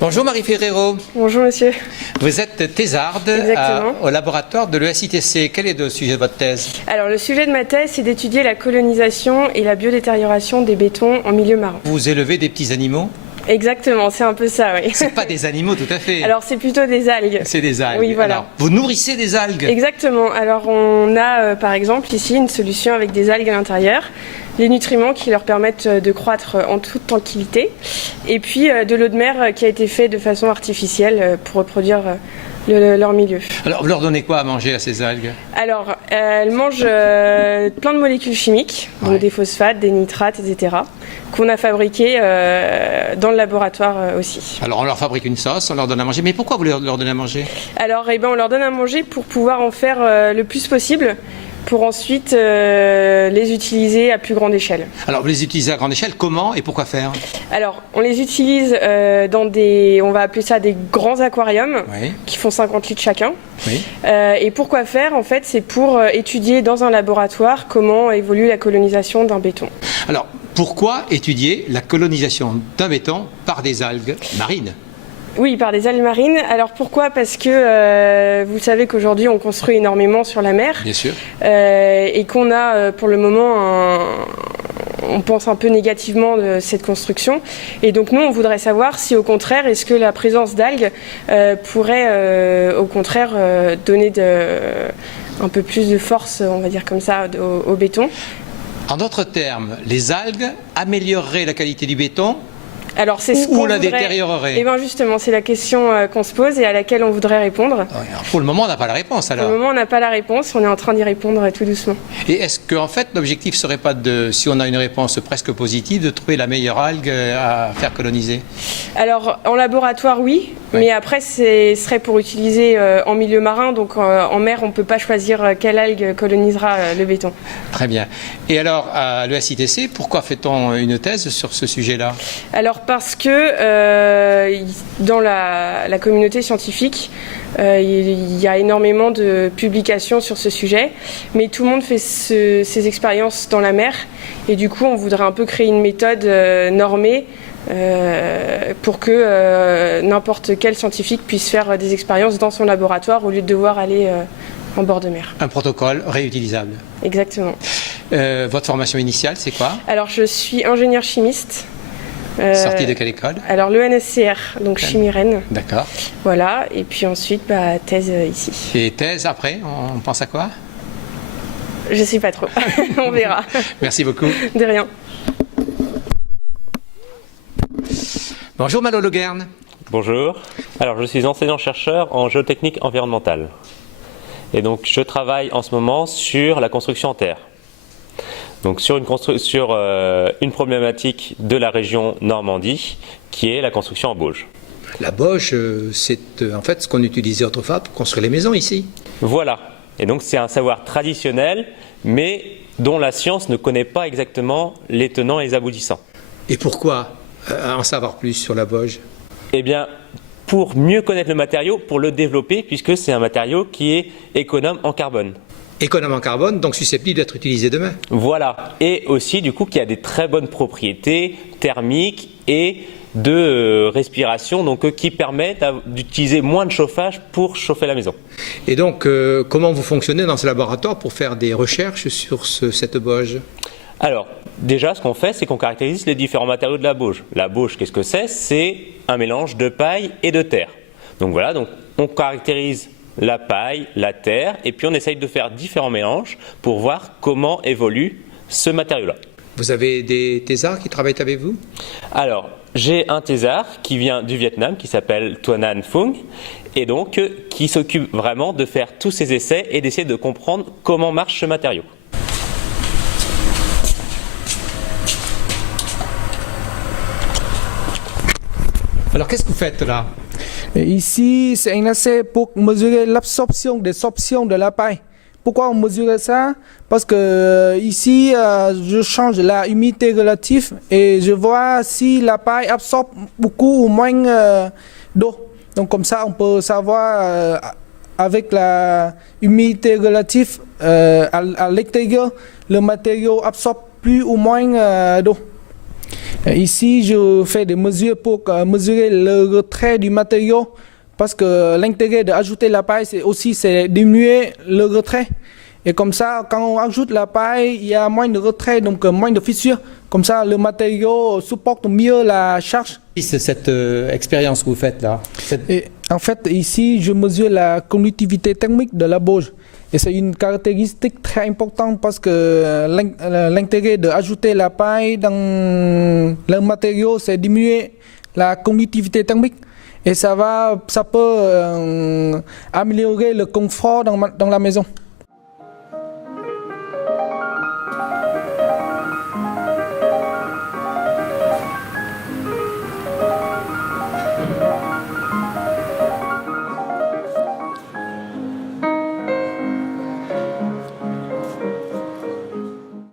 Bonjour Marie Ferrero. Bonjour monsieur. Vous êtes thésarde au laboratoire de l'ESITC. Quel est le sujet de votre thèse? Alors le sujet de ma thèse, c'est d'étudier la colonisation et la biodétérioration des bétons en milieu marin. Vous élevez des petits animaux? Exactement, c'est un peu ça, oui. C'est pas des animaux tout à fait. Alors c'est plutôt des algues. C'est des algues. Oui, voilà. Alors, vous nourrissez des algues? Exactement. Alors on a par exemple ici une solution avec des algues à l'intérieur, les nutriments qui leur permettent de croître en toute tranquillité, et puis de l'eau de mer qui a été faite de façon artificielle pour reproduire leur milieu. Alors vous leur donnez quoi à manger à ces algues? Alors elles mangent plein de molécules chimiques, donc des phosphates, des nitrates, etc., qu'on a fabriqués dans le laboratoire aussi. Alors on leur fabrique une sauce, on leur donne à manger, mais pourquoi vous leur donnez à manger? Alors on leur donne à manger pour pouvoir en faire le plus possible, pour ensuite les utiliser à plus grande échelle. Alors vous les utilisez à grande échelle, comment et pourquoi faire? Alors on les utilise dans des, on va appeler ça des grands aquariums, qui font 50 litres chacun. Et pourquoi faire? En fait, c'est pour étudier dans un laboratoire comment évolue la colonisation d'un béton. Alors pourquoi étudier la colonisation d'un béton par des algues marines? Oui, par des algues marines. Alors pourquoi? Parce que vous savez qu'aujourd'hui on construit énormément sur la mer. Bien sûr. Et qu'on a pour le moment on pense un peu négativement de cette construction. Et donc nous on voudrait savoir si au contraire, est-ce que la présence d'algues pourrait au contraire donner un peu plus de force, on va dire comme ça, au béton. En d'autres termes, les algues amélioreraient la qualité du béton? Alors c'est ce qu'on la voudrait... détériorerait? Eh bien justement, c'est la question qu'on se pose et à laquelle on voudrait répondre. Alors, pour le moment, on n'a pas la réponse alors. Pour le moment, on n'a pas la réponse, on est en train d'y répondre tout doucement. Et est-ce qu'en fait, l'objectif ne serait pas de, si on a une réponse presque positive, de trouver la meilleure algue à faire coloniser? Alors en laboratoire, oui, mais après, ce serait pour utiliser en milieu marin, donc en mer, on ne peut pas choisir quelle algue colonisera le béton. Très bien. Et alors, à l'ESITC, pourquoi fait-on une thèse sur ce sujet-là? Alors parce que dans la communauté scientifique, il y a énormément de publications sur ce sujet, mais tout le monde fait ses expériences dans la mer, et du coup on voudrait un peu créer une méthode normée pour que n'importe quel scientifique puisse faire des expériences dans son laboratoire au lieu de devoir aller en bord de mer. Un protocole réutilisable. Exactement. Votre formation initiale, c'est quoi? Alors je suis ingénieur chimiste. Sortie de quelle école? Alors l'ENSCR, donc chimie Rennes. D'accord. Voilà, et puis ensuite thèse ici. Et thèse après, on pense à quoi? Je ne sais pas trop, on verra. Merci beaucoup. De rien. Bonjour Malo Loguerne. Bonjour. Alors je suis enseignant-chercheur en géotechnique environnementale. Et donc je travaille en ce moment sur la construction en terre. Donc sur une problématique de la région Normandie, qui est la construction en bauge. La bauge, c'est en fait ce qu'on utilisait autrefois pour construire les maisons ici. Voilà. Et donc c'est un savoir traditionnel, mais dont la science ne connaît pas exactement les tenants et les aboutissants. Et pourquoi en savoir plus sur la bauge? Eh bien, pour mieux connaître le matériau, pour le développer, puisque c'est un matériau qui est économe en carbone. Économe en carbone, donc susceptible d'être utilisé demain. Voilà, et aussi du coup qui a des très bonnes propriétés thermiques et de respiration, donc qui permet d'utiliser moins de chauffage pour chauffer la maison. Et donc, comment vous fonctionnez dans ce laboratoire pour faire des recherches sur cette bauge? Alors, déjà, ce qu'on fait, c'est qu'on caractérise les différents matériaux de la bauge. La bauge, qu'est-ce que c'est? C'est un mélange de paille et de terre. Donc voilà, donc on caractérise la paille, la terre, et puis on essaye de faire différents mélanges pour voir comment évolue ce matériau-là. Vous avez des thésards qui travaillent avec vous? Alors, j'ai un thésard qui vient du Vietnam, qui s'appelle Tuan Phung, et donc qui s'occupe vraiment de faire tous ces essais et d'essayer de comprendre comment marche ce matériau. Alors, qu'est-ce que vous faites là? Ici, c'est un essai pour mesurer l'absorption des sorptions de la paille. Pourquoi on mesure ça? Parce que ici, je change la humidité relative et je vois si la paille absorbe beaucoup ou moins d'eau. Donc comme ça, on peut savoir avec la humidité relative à l'extérieur, le matériau absorbe plus ou moins d'eau. Ici, je fais des mesures pour mesurer le retrait du matériau parce que l'intérêt d'ajouter la paille, c'est diminuer le retrait. Et comme ça, quand on ajoute la paille, il y a moins de retrait, donc moins de fissures. Comme ça, le matériau supporte mieux la charge. C'est cette expérience que vous faites là. Et en fait, ici, je mesure la conductivité thermique de la bauge. Et c'est une caractéristique très importante parce que l'intérêt d'ajouter la paille dans le matériau, c'est diminuer la conductivité thermique. Et ça peut améliorer le confort dans la maison.